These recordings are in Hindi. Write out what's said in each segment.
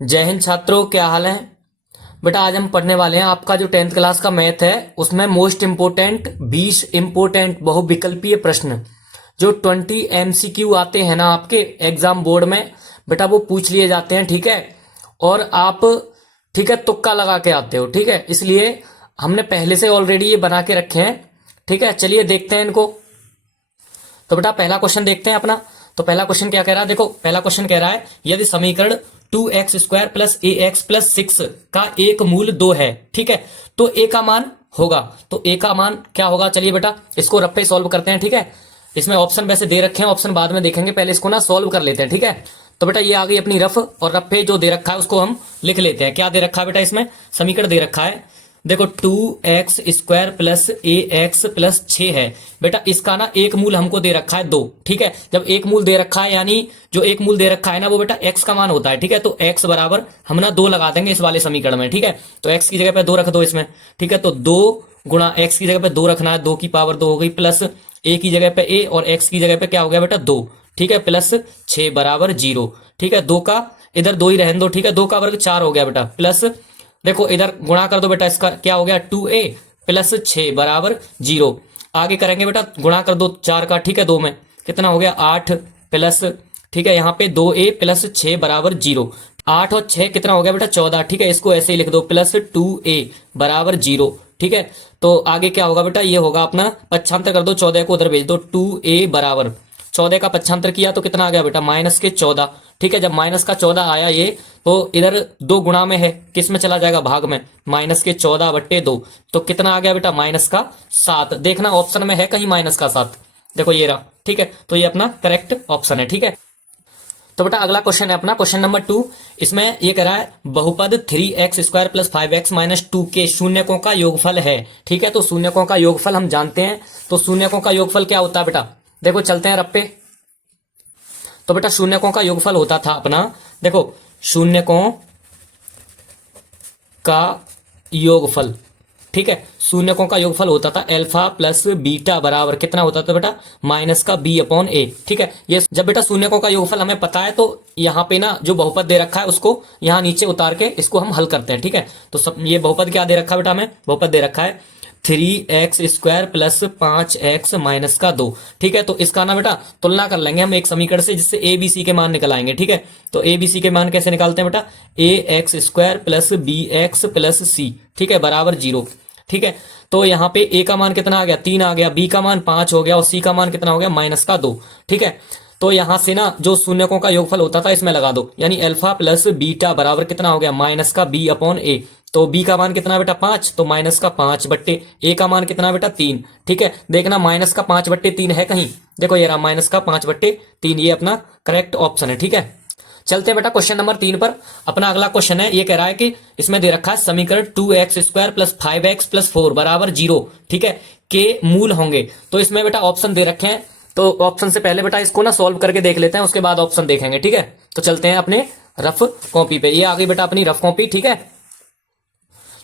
जय हिंद छात्रों, क्या हाल है। बेटा आज हम पढ़ने वाले हैं आपका जो 10th क्लास का मैथ है उसमें मोस्ट इंपोर्टेंट 20 इंपोर्टेंट बहुविकल्पीय प्रश्न जो 20 MCQ आते हैं ना आपके एग्जाम बोर्ड में, बेटा वो पूछ लिए जाते हैं। ठीक है, और आप ठीक है तुक्का लगा के आते हो। ठीक है, इसलिए हमने पहले से ऑलरेडी ये बना के रखे हैं। ठीक है, चलिए देखते हैं इनको। तो बेटा पहला क्वेश्चन देखते हैं अपना। तो पहला क्वेश्चन क्या कह रहा है, देखो पहला क्वेश्चन कह रहा है यदि समीकरण 2x² प्लस ax प्लस 6 का एक मूल 2 है, ठीक है, तो a का मान होगा। तो a का मान क्या होगा, चलिए बेटा इसको रफ पे सॉल्व करते हैं। ठीक है, इसमें ऑप्शन वैसे दे रखे हैं, ऑप्शन बाद में देखेंगे, पहले इसको ना सॉल्व कर लेते हैं। ठीक है, तो बेटा ये आ गई अपनी रफ, और रफ पे जो दे रखा है उसको हम लिख लेते हैं। क्या दे रखा है बेटा, इसमें समीकरण दे रखा है, देखो 2x² प्लस ax प्लस 6 है। बेटा इसका ना एक मूल हमको दे रखा है 2। ठीक है, जब एक मूल दे रखा है यानी जो एक मूल दे रखा है ना वो बेटा x का मान होता है। ठीक है, तो x बराबर हम ना 2 लगा देंगे इस वाले समीकरण में। ठीक है, तो x की जगह पे 2 रख दो इसमें। ठीक है, तो 2 गुणा x की जगह पे 2 रखना है, 2 की पावर 2 हो गई, प्लस a की जगह पे a और x की जगह पे क्या हो गया बेटा 2। ठीक है, प्लस 6 बराबर 0। ठीक है, 2 का इधर 2 ही रहने दो। ठीक है, 2 का वर्ग 4 हो गया बेटा, प्लस देखो इधर गुणा कर दो बेटा, इसका क्या हो गया 2a प्लस 6 बराबर 0। आगे करेंगे बेटा, गुणा कर दो 4 का। ठीक है, 2 में कितना हो गया 8 प्लस, ठीक है यहाँ पे 2a प्लस 6 बराबर 0। 8 और 6 कितना हो गया बेटा 14। ठीक है, इसको ऐसे ही लिख दो, प्लस 2a बराबर 0। ठीक है, तो आगे क्या होगा बेटा, ये होगा अपना पक्षांतर कर दो, 14 को उधर भेज दो, 2a बराबर 14 का पक्षांतर किया तो कितना आ गया बेटा माइनस के 14। ठीक है, जब माइनस का 14 आया ये, तो इधर 2 गुणा में है, किस में चला जाएगा भाग में, माइनस के 14/2। तो कितना आ गया बेटा माइनस का 7। देखना ऑप्शन में है कहीं माइनस का 7, देखो ये रहा। ठीक है, तो ये अपना करेक्ट ऑप्शन है। ठीक है, तो बेटा अगला क्वेश्चन है अपना क्वेश्चन नंबर 2। इसमें ये कह रहा है बहुपद 3x² प्लस 5x माइनस 2 के शून्यकों का योगफल है। ठीक है, तो शून्यकों का योगफल हम जानते हैं, तो शून्यकों का योगफल क्या होता है बेटा, देखो चलते हैं रप्पे। तो बेटा शून्यकों का योगफल होता था अपना, देखो शून्यकों का योगफल, ठीक है, शून्यकों का योगफल होता था अल्फा प्लस बीटा बराबर कितना होता था बेटा माइनस का b/a। ठीक है, ये जब बेटा शून्यकों का योगफल हमें पता है तो यहाँ पे ना जो बहुपद दे रखा है उसको यहाँ नीचे उतार के इसको हम हल करते हैं। ठीक है, तो सब ये बहुपद क्या दे रखा है बेटा, हमें बहुपद दे रखा है 3x² प्लस 5x माइनस का 2। ठीक है, तो इसका ना बेटा तुलना कर लेंगे हम एक समीकरण से जिससे a b c के मान निकल आएंगे। ठीक है, तो a b c के मान कैसे निकालते हैं बेटा, ax² plus bx plus c, ठीक है, बराबर 0। ठीक है, तो यहाँ पे a का मान कितना आ गया 3 आ गया, b का मान 5 हो गया और c का मान कितना हो गया माइनस का 2। ठीक है, तो यहां से ना जो शून्यकों का योगफल होता था इसमें लगा दो, यानी अल्फा प्लस बीटा बराबर कितना हो गया माइनस का b/a। तो b का मान कितना बेटा 5, तो माइनस का 5/a का मान कितना बेटा 3। ठीक है, देखना माइनस का 5/3 है कहीं, देखो ये रहा माइनस का 5/3, ये अपना करेक्ट ऑप्शन है। ठीक है, चलते हैं बेटा क्वेश्चन नंबर 3 पर। अपना अगला क्वेश्चन है, ये कह रहा है कि इसमें दे रखा है समीकरण 2x² प्लस 5x प्लस 4 बराबर 0, ठीक है, के मूल होंगे। तो इसमें बेटा ऑप्शन दे रखे हैं, तो ऑप्शन से पहले बेटा इसको ना सॉल्व करके देख लेते हैं, उसके बाद ऑप्शन देखेंगे। ठीक है, तो चलते हैं अपने रफ कॉपी पे, ये आ गई बेटा अपनी रफ कॉपी। ठीक है,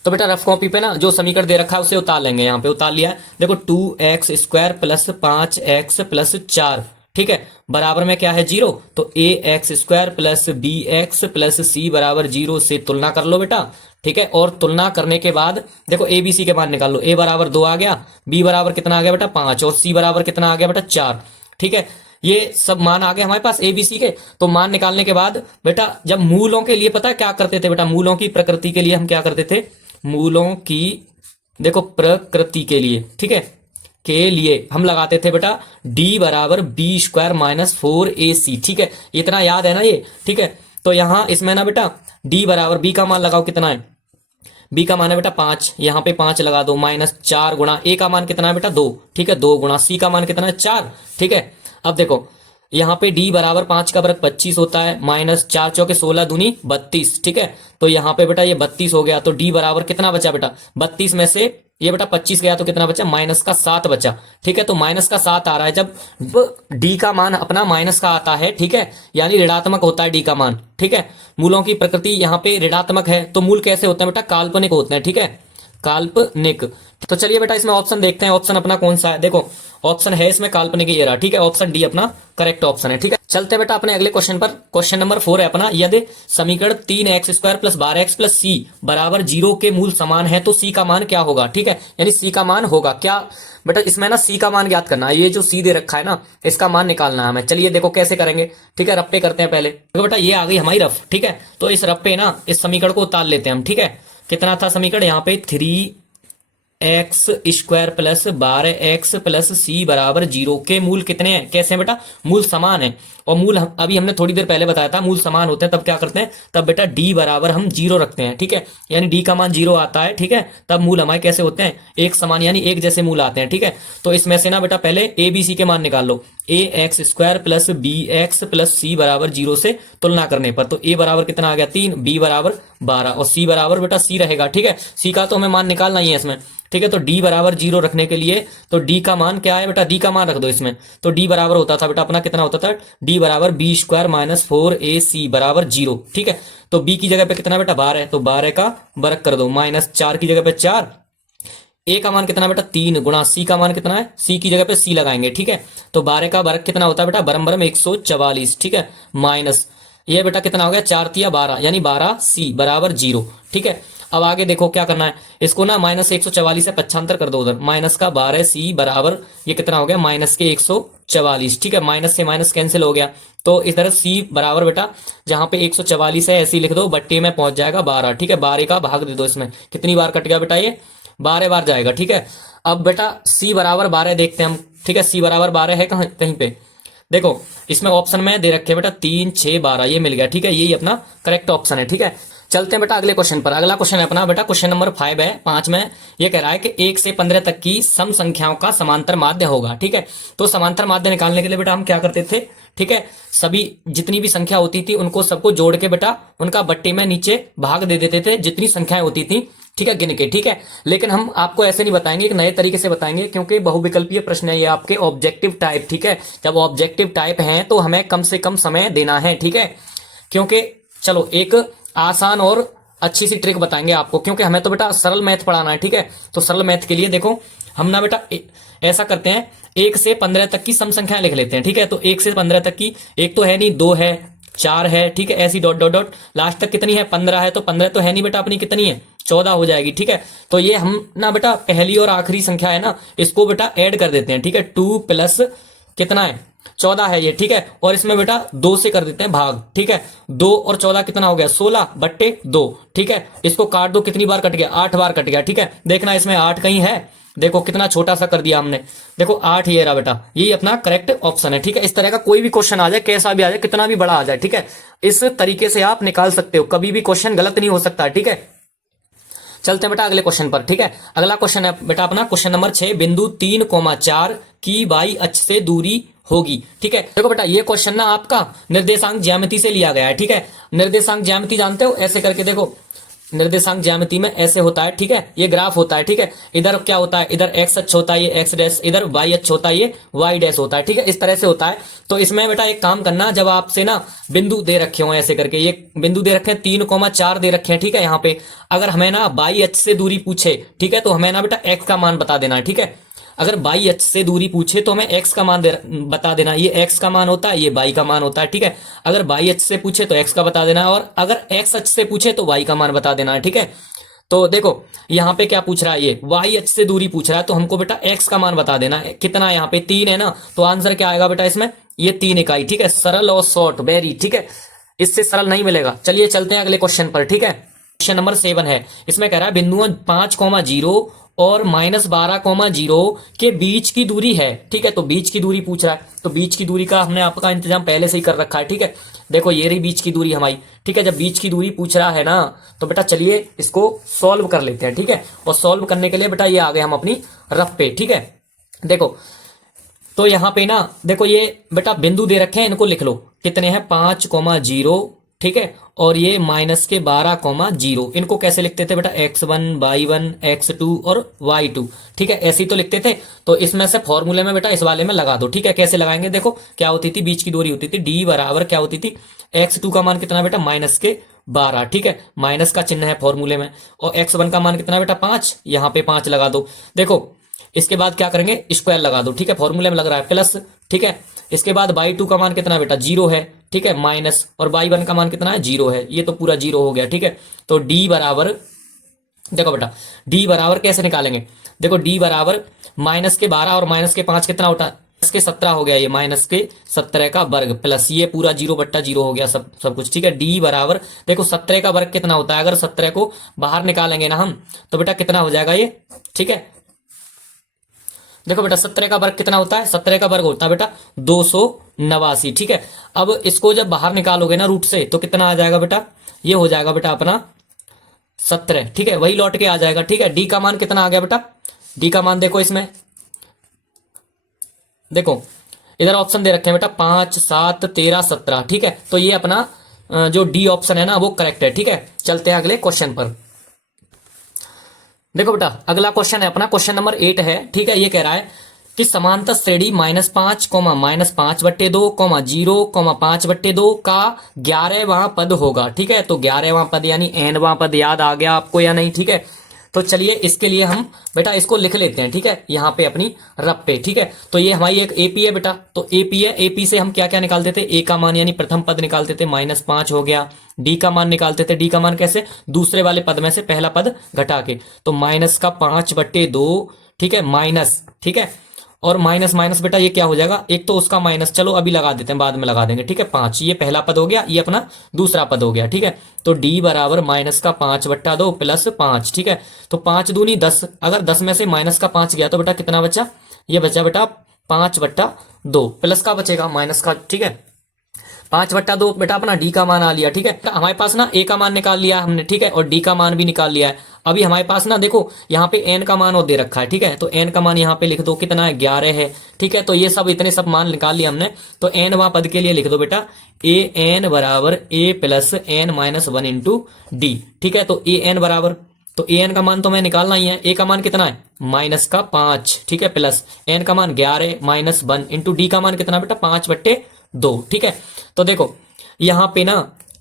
तो बेटा रफ कॉपी पे ना जो समीकरण दे रखा है उसे उतार लेंगे, यहाँ पे उतार लिया है, देखो 2x² प्लस 5x प्लस 4, ठीक है, बराबर में क्या है 0। तो ax² plus bx plus c बराबर 0 से तुलना कर लो बेटा। ठीक है, और तुलना करने के बाद देखो a b c के मान निकाल लो, a बराबर 2 आ गया, b बराबर कितना आ गया बेटा 5 और c बराबर कितना आ गया बेटा 4। ठीक है, ये सब मान आ गए हमारे पास a b c के। तो मान निकालने के बाद बेटा जब मूलों के लिए पता है क्या करते थे बेटा, मूलों की प्रकृति के लिए हम क्या करते थे, मूलों की देखो प्रकृति के लिए, ठीक है, के लिए हम लगाते थे बेटा d बराबर b² माइनस 4ac। ठीक है, इतना याद है ना ये। ठीक है, तो यहां इसमें ना बेटा d बराबर b का मान लगाओ, कितना है b का मान है बेटा 5, यहाँ पे 5 लगा दो, माइनस 4 गुणा a का मान कितना है बेटा 2। ठीक है, 2 गुणा c का मान कितना है 4। ठीक है, अब देखो यहाँ पे d बराबर 5 का वर्ग 25 होता है, माइनस 4 चौके 16 दूनी 32। ठीक है, तो यहाँ पे बेटा ये 32 हो गया, तो d बराबर कितना बचा बेटा 32 में से ये बेटा 25 गया तो कितना बचा माइनस का 7 बचा। ठीक है, तो माइनस का 7 आ रहा है, जब d का मान अपना माइनस का आता है, ठीक है, यानी ऋणात्मक होता है d का मान। ठीक है, मूलों की प्रकृति यहाँ पे ऋणात्मक है, तो मूल कैसे होते हैं बेटा काल्पनिक होते हैं। ठीक है, काल्पनिक। तो चलिए बेटा इसमें ऑप्शन देखते हैं, ऑप्शन अपना कौन सा है, देखो ऑप्शन है इसमें काल्पनिक ये रहा। ठीक है, ऑप्शन डी अपना करेक्ट ऑप्शन है। ठीक है, चलते हैं बेटा अपने अगले क्वेश्चन पर। क्वेश्चन नंबर 4 है अपना, यदि समीकरण 3x² + 12x + c बराबर 0 के मूल समान है तो c का मान क्या होगा। ठीक है, यानी c का मान होगा क्या बेटा, इसमें ना c का मान ज्ञात करना है। ये जो c दे रखा है ना, इसका मान निकालना है हमें। चलिए देखो कैसे करेंगे। ठीक है, रफ पे करते हैं पहले। देखो बेटा ये आ गई हमारी रफ। ठीक है, तो इस रफ पे ना इस समीकरण को उतार लेते हैं हम। ठीक है, कितना था समीकरण यहाँ पे, 3x² + 12x + c बराबर 0 के मूल कितने हैं, कैसे हैं बेटा, मूल समान है। और मूल अभी हमने थोड़ी देर पहले बताया था मूल समान होते हैं तब क्या करते हैं, तब बेटा d बराबर हम 0 रखते हैं। ठीक है, यानी d का मान 0 आता है। ठीक है, तब मूल हमारे कैसे होते हैं, एक समान यानी एक जैसे मूल आते हैं। ठीक है, तो इसमें से ना बेटा पहले a b c के मान निकाल लो। ax² + bx + c बराबर 0 से तुलना करने पर तो a बराबर कितना आ गया 3, b बराबर 12 और c बराबर बेटा c रहेगा। ठीक है, c का तो हमें मान निकालना ही है इसमें। ठीक है, तो d बराबर 0 रखने के लिए तो d का मान क्या है बेटा, d का मान रख दो इसमें। तो d बराबर होता था बेटा अपना कितना होता था, d बराबर b² - 4ac बराबर 0। ठीक है, तो b की जगह पे कितना बेटा 12, तो 12 का वर्ग कर दो, -4 की जगह पे 4, a का मान कितना बेटा 3 गुणा c का मान कितना है, c की जगह पे c लगाएंगे। ठीक है, तो 12 का वर्ग कितना होता है बेटा, बरम बरम 144। ठीक है, माइनस ये बेटा कितना हो गया 4 तिया 12 यानी 12c बराबर 0। ठीक है, अब आगे देखो क्या करना है, इसको ना -144 से पक्षांतर कर दो उधर, माइनस का 12c बराबर ये कितना हो गया -144। ठीक है, माइनस से माइनस कैंसिल हो गया, तो इस तरह c बराबर बेटा जहां पे 144 है ऐसे ही लिख दो, बट्टे में पहुंच जाएगा 12। ठीक है, 12 का भाग दे दो इसमें, कितनी बार कट गया बेटा ये 12 बार जाएगा। ठीक है, अब बेटा c बराबर 12 देखते हैं हम। ठीक है, c बराबर 12 है कहीं कहीं पे, देखो इसमें ऑप्शन में दे रखे बेटा 3 6 12 ये मिल गया। ठीक है, यही अपना करेक्ट ऑप्शन है। ठीक है, चलते हैं बेटा अगले क्वेश्चन पर। अगला क्वेश्चन है अपना बेटा क्वेश्चन नंबर 5 है, 5 में ये कह रहा है कि 1 से 15 तक की सम संख्याओं का समांतर माध्य होगा। ठीक है, तो समांतर माध्य निकालने के लिए बेटा हम क्या करते थे, ठीक है, सभी जितनी भी संख्या होती थी उनको सबको जोड़ के बेटा उनका बट्टे में नीचे भाग दे देते थे जितनी संख्याएं होती थी। ठीक है, गिन के। ठीक है, लेकिन हम आपको ऐसे नहीं बताएंगे, एक नए तरीके से बताएंगे, क्योंकि बहुविकल्पीय प्रश्न है ये आपके ऑब्जेक्टिव टाइप। ठीक है, जब ऑब्जेक्टिव टाइप हैं तो हमें कम से कम समय देना है। ठीक है, क्योंकि चलो एक आसान और अच्छी सी ट्रिक बताएंगे आपको, क्योंकि हमें तो बेटा सरल मैथ पढ़ाना है। ठीक है, तो सरल मैथ के लिए देखो हम ना बेटा ऐसा करते हैं, 1 से 15 तक की सम संख्याएं लिख लेते हैं। ठीक है, तो 1 से 15 तक की, एक तो है नहीं, 2 है, 4 है। ठीक है, ऐसी डॉट डॉट डॉट लास्ट तक कितनी है 15 है, तो 15 तो है नहीं बेटा अपनी, कितनी है 14 हो जाएगी। ठीक है, तो ये हम ना बेटा पहली और आखिरी संख्या है ना, इसको बेटा ऐड कर देते हैं। ठीक है, 2 प्लस कितना है 14 है ये। ठीक है, और इसमें बेटा 2 से कर देते हैं भाग। ठीक है, 2 और 14 कितना हो गया 16 बट्टे 2। ठीक है, इसको काट दो, कितनी बार कट गया 8 बार कट गया। ठीक है, देखना इसमें 8 कहीं है, देखो कितना छोटा सा कर दिया हमने, देखो 8 ये रहा बेटा, यही अपना करेक्ट ऑप्शन है। ठीक है, इस तरह का कोई भी क्वेश्चन आ जाए, कैसा भी आ जाए, कितना भी बड़ा आ जाए, ठीक है, इस तरीके से आप निकाल सकते हो, कभी भी क्वेश्चन गलत नहीं हो सकता। ठीक है, चलते हैं बेटा अगले क्वेश्चन पर। ठीक है, अगला क्वेश्चन है बेटा अपना क्वेश्चन नंबर 6, बिंदु 3,4 की y अक्ष से दूरी होगी। ठीक है, देखो बेटा ये क्वेश्चन ना आपका निर्देशांक ज्यामिति से लिया गया है। ठीक है, निर्देशांक ज्यामिति जानते हो, ऐसे करके देखो, निर्देशांक ज्यामिति में ऐसे होता है। ठीक है, ये ग्राफ होता है। ठीक है, इधर क्या होता है, इधर एक्स अक्ष होता है ये एक्स डैश, इधर वाई अक्ष होता है ये वाई डैश होता है। ठीक है, इस तरह से होता है। तो इसमें बेटा एक काम करना, जब आपसे ना बिंदु दे रखे हो ऐसे करके, ये बिंदु दे रखे हैं 3,4 दे रखे हैं। ठीक है, यहाँ पे अगर हमें ना वाई अक्ष से दूरी पूछे, ठीक है, तो हमें ना बेटा एक्स का मान बता देना है। ठीक है, अगर बाई अक्ष से दूरी पूछे तो हमें एक्स का मान बता देना, ये एक्स का मान होता है, ये बाई का मान होता है। ठीक है, अगर बाई अक्ष से पूछे तो एक्स का बता देना, और अगर एक्स अक्ष से पूछे तो वाई का मान बता देना है। ठीक है, तो देखो यहाँ पे क्या पूछ रहा है, ये वाई अक्ष से दूरी पूछ रहा है, तो हमको बेटा एक्स का मान बता देना है। कितना यहाँ पे 3 है ना, तो आंसर क्या आएगा बेटा इसमें, ये 3 इकाई। ठीक है, सरल और शॉर्ट, वेरी। ठीक है, इससे सरल नहीं मिलेगा। चलिए चलते हैं अगले क्वेश्चन पर। ठीक है, क्वेश्चन नंबर 7 है, इसमें कह रहा है बिंदुओं 5,0 और -12,0 के बीच की दूरी है। ठीक है, तो बीच की दूरी पूछ रहा है, तो बीच की दूरी का हमने आपका इंतजाम पहले से ही कर रखा है। ठीक है, देखो ये रही बीच की दूरी हमारी। ठीक है, जब बीच की दूरी पूछ रहा है ना, तो बेटा चलिए इसको सॉल्व कर लेते हैं। ठीक है, और सॉल्व करने के लिए बेटा ये आ गए हम अपनी रफ पे। ठीक है, देखो तो यहाँ पे ना देखो ये बेटा बिंदु दे रखे हैं, इनको लिख लो, कितने हैं 5,0। ठीक है, और ये -12,0, इनको कैसे लिखते थे बेटा x1 y1 x2 और y2। ठीक है, ऐसे ही तो लिखते थे। तो इसमें से फॉर्मूले में बेटा इस वाले में लगा दो। ठीक है, कैसे लगाएंगे, देखो क्या होती थी, बीच की दूरी होती थी d बराबर क्या होती थी, x2 का मान कितना बेटा -12। ठीक है, माइनस का चिन्ह है फॉर्मूले में, और x1 का मान कितना बेटा 5, यहाँ पे 5 लगा दो। देखो इसके बाद क्या करेंगे, स्क्वायर लगा दो। ठीक है, फॉर्मूले में लग रहा है प्लस। ठीक है, इसके बाद y2 का मान कितना बेटा 0 है, ठीक है, माइनस, और y1 का मान कितना है 0 है, ये तो पूरा 0 हो गया, ठीक है। तो d बराबर, देखो बेटा d बराबर कैसे निकालेंगे, देखो d बराबर माइनस के 12 और माइनस के 5 कितना होता है, माइनस के 17 हो गया, ये माइनस के 17 का वर्ग प्लस ये पूरा 0/0 हो गया सब कुछ, ठीक है। d बराबर देखो 17 का वर्ग कितना होता है, अगर 17 को बाहर निकालेंगे ना हम तो बेटा कितना हो जाएगा ये, ठीक है। देखो बेटा 17 का वर्ग कितना होता है, 17 का वर्ग होता है बेटा 289, ठीक है। अब इसको जब बाहर निकालोगे ना रूट से तो कितना आ जाएगा बेटा, ये हो जाएगा बेटा अपना 17, ठीक है, वही लौट के आ जाएगा, ठीक है। डी का मान कितना आ गया बेटा, डी का मान देखो इसमें, देखो इधर ऑप्शन दे रखे हैं बेटा 5, 7, 13, 17, ठीक है। तो ये अपना जो डी ऑप्शन है ना वो करेक्ट है, ठीक है। चलते हैं अगले क्वेश्चन पर। देखो बेटा अगला क्वेश्चन है अपना क्वेश्चन नंबर 8 है, ठीक है। ये कह रहा है कि समांतर श्रेणी -5, -5/2, 0, 5/2 का 11वां पद होगा, ठीक है। तो 11वां पद यानी nवां पद याद आ गया आपको या नहीं, ठीक है। तो चलिए इसके लिए हम बेटा इसको लिख लेते हैं, ठीक है, यहाँ पे अपनी रब पे, ठीक है। तो ये हमारी एक एपी है बेटा, तो एपी है, एपी से हम क्या क्या निकाल देते, ए का मान यानी प्रथम पद निकाल देते -5 हो गया, डी का मान निकालते थे, डी का मान कैसे, दूसरे वाले पद में से पहला पद घटा के, तो -5/2, ठीक है, माइनस, ठीक है, और माइनस माइनस बेटा ये क्या हो जाएगा, एक तो उसका माइनस, चलो अभी लगा देते हैं, बाद में लगा देंगे, ठीक है, 5, ये पहला पद हो गया, ये अपना दूसरा पद हो गया, ठीक है। तो d बराबर -5/2 प्लस 5, ठीक है। तो 5 दूनी 10, अगर 10 में से माइनस का 5 गया तो बेटा कितना बचा, ये बचा बेटा 5/2, प्लस का बचेगा माइनस का, ठीक है। 5/2 बेटा अपना डी का मान आ लिया, ठीक है। हमारे पास ना ए का मान निकाल लिया हमने, ठीक है, और डी का मान भी निकाल लिया है। अभी हमारे पास ना देखो यहाँ पे एन का मान और दे रखा है, ठीक है। तो एन का मान यहाँ पे लिख दो, कितना है 11 है, ठीक है। तो ये सब इतने सब मान निकाल लिया हमने, तो एन वहां पद के लिए लिख दो बेटा ए एन बराबर ए प्लस एन -1 इंटू डी, ठीक है। तो ए एन बराबर, तो ए एन का मान तो मैं निकालना ही है, ए का मान कितना है -5, ठीक है, प्लस एन का मान 11 -1 इंटू डी का मान कितना बेटा 5/2, ठीक है। तो देखो यहाँ पे ना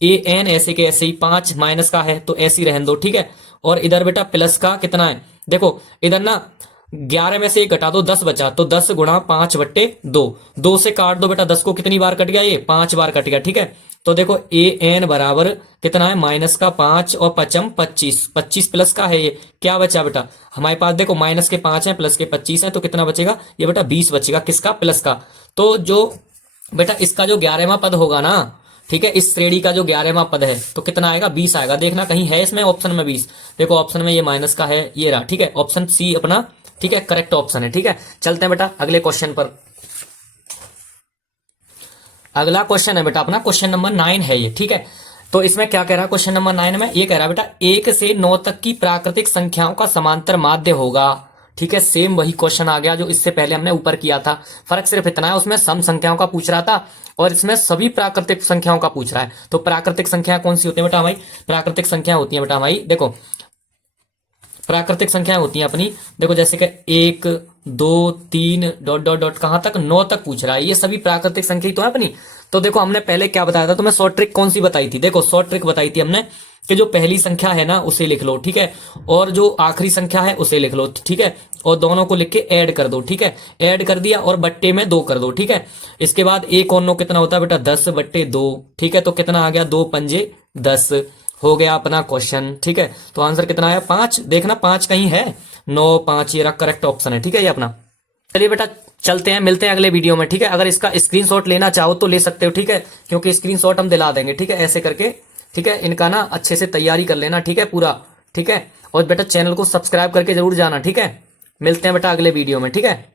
ए एन ऐसे के ऐसे ही, 5 माइनस का है तो ऐसे ही रहने दो, ठीक है। और इधर बेटा प्लस का कितना है, देखो इधर ना 11 में से 1 घटा दो 10 बचा, तो 10 गुणा 5/2, 2 से काट दो बेटा, 10 को कितनी बार कट गया, ये 5 बार कट गया, ठीक है। तो देखो ए एन बराबर कितना है -5 और 25, 25 प्लस का है, ये क्या बचा बेटा हमारे पास, देखो माइनस के 5 है प्लस के 25 है, तो कितना बचेगा, ये बेटा 20 बचेगा, किसका, प्लस का। तो जो बेटा इसका जो 11वां पद होगा ना, ठीक है, इस श्रेणी का जो 11वां पद है तो कितना आएगा 20 आएगा, देखना कहीं है इसमें ऑप्शन में 20, देखो ऑप्शन में ये माइनस का है, ये रहा, ठीक है, ऑप्शन सी अपना, ठीक है, करेक्ट ऑप्शन है, ठीक है। चलते हैं बेटा अगले क्वेश्चन पर। अगला क्वेश्चन है बेटा अपना क्वेश्चन नंबर 9 है ये, ठीक है। तो इसमें क्या कह रहा है क्वेश्चन नंबर 9 में, ये कह रहा है बेटा 1 से 9 तक की प्राकृतिक संख्याओं का समांतर माध्य होगा, ठीक है। सेम वही क्वेश्चन आ गया जो इससे पहले हमने ऊपर किया था, फर्क सिर्फ इतना है उसमें सम संख्याओं का पूछ रहा था और इसमें सभी प्राकृतिक संख्याओं का पूछ रहा है। तो प्राकृतिक संख्या कौन सी होती है बेटा हमारी, प्राकृतिक संख्या होती है बेटा हमारी, देखो प्राकृतिक संख्या होती है अपनी, देखो जैसे कि 1, 2, 3 डॉट डॉट डॉट कहां तक 9 तक पूछ रहा है, ये सभी प्राकृतिक संख्या ही तो है अपनी। तो देखो हमने पहले क्या बताया था, तुम्हें शॉर्ट ट्रिक कौन सी बताई थी, देखो शॉर्ट ट्रिक बताई थी हमने कि जो पहली संख्या है ना उसे लिख लो, ठीक है, और जो आखिरी संख्या है उसे लिख लो, ठीक है, और दोनों को लिख के ऐड कर दो, ठीक है, ऐड कर दिया और बट्टे में 2 कर दो, ठीक है। इसके बाद 1 और 9 कितना होता है बेटा 10/2, ठीक है। तो कितना आ गया 2 पंजे 10, हो गया अपना क्वेश्चन, ठीक है। तो आंसर कितना आया 5, देखना 5 कहीं है, 9 5 ये करेक्ट ऑप्शन है, ठीक है, ये अपना। चलिए बेटा चलते हैं, मिलते हैं अगले वीडियो में, ठीक है। अगर इसका स्क्रीनशॉट लेना चाहो तो ले सकते हो, ठीक है, क्योंकि स्क्रीनशॉट हम दिला देंगे, ठीक है, ऐसे करके, ठीक है। इनका ना अच्छे से तैयारी कर लेना, ठीक है, पूरा, ठीक है। और बेटा चैनल को सब्सक्राइब करके जरूर जाना, ठीक है। मिलते हैं बेटा अगले वीडियो में, ठीक है।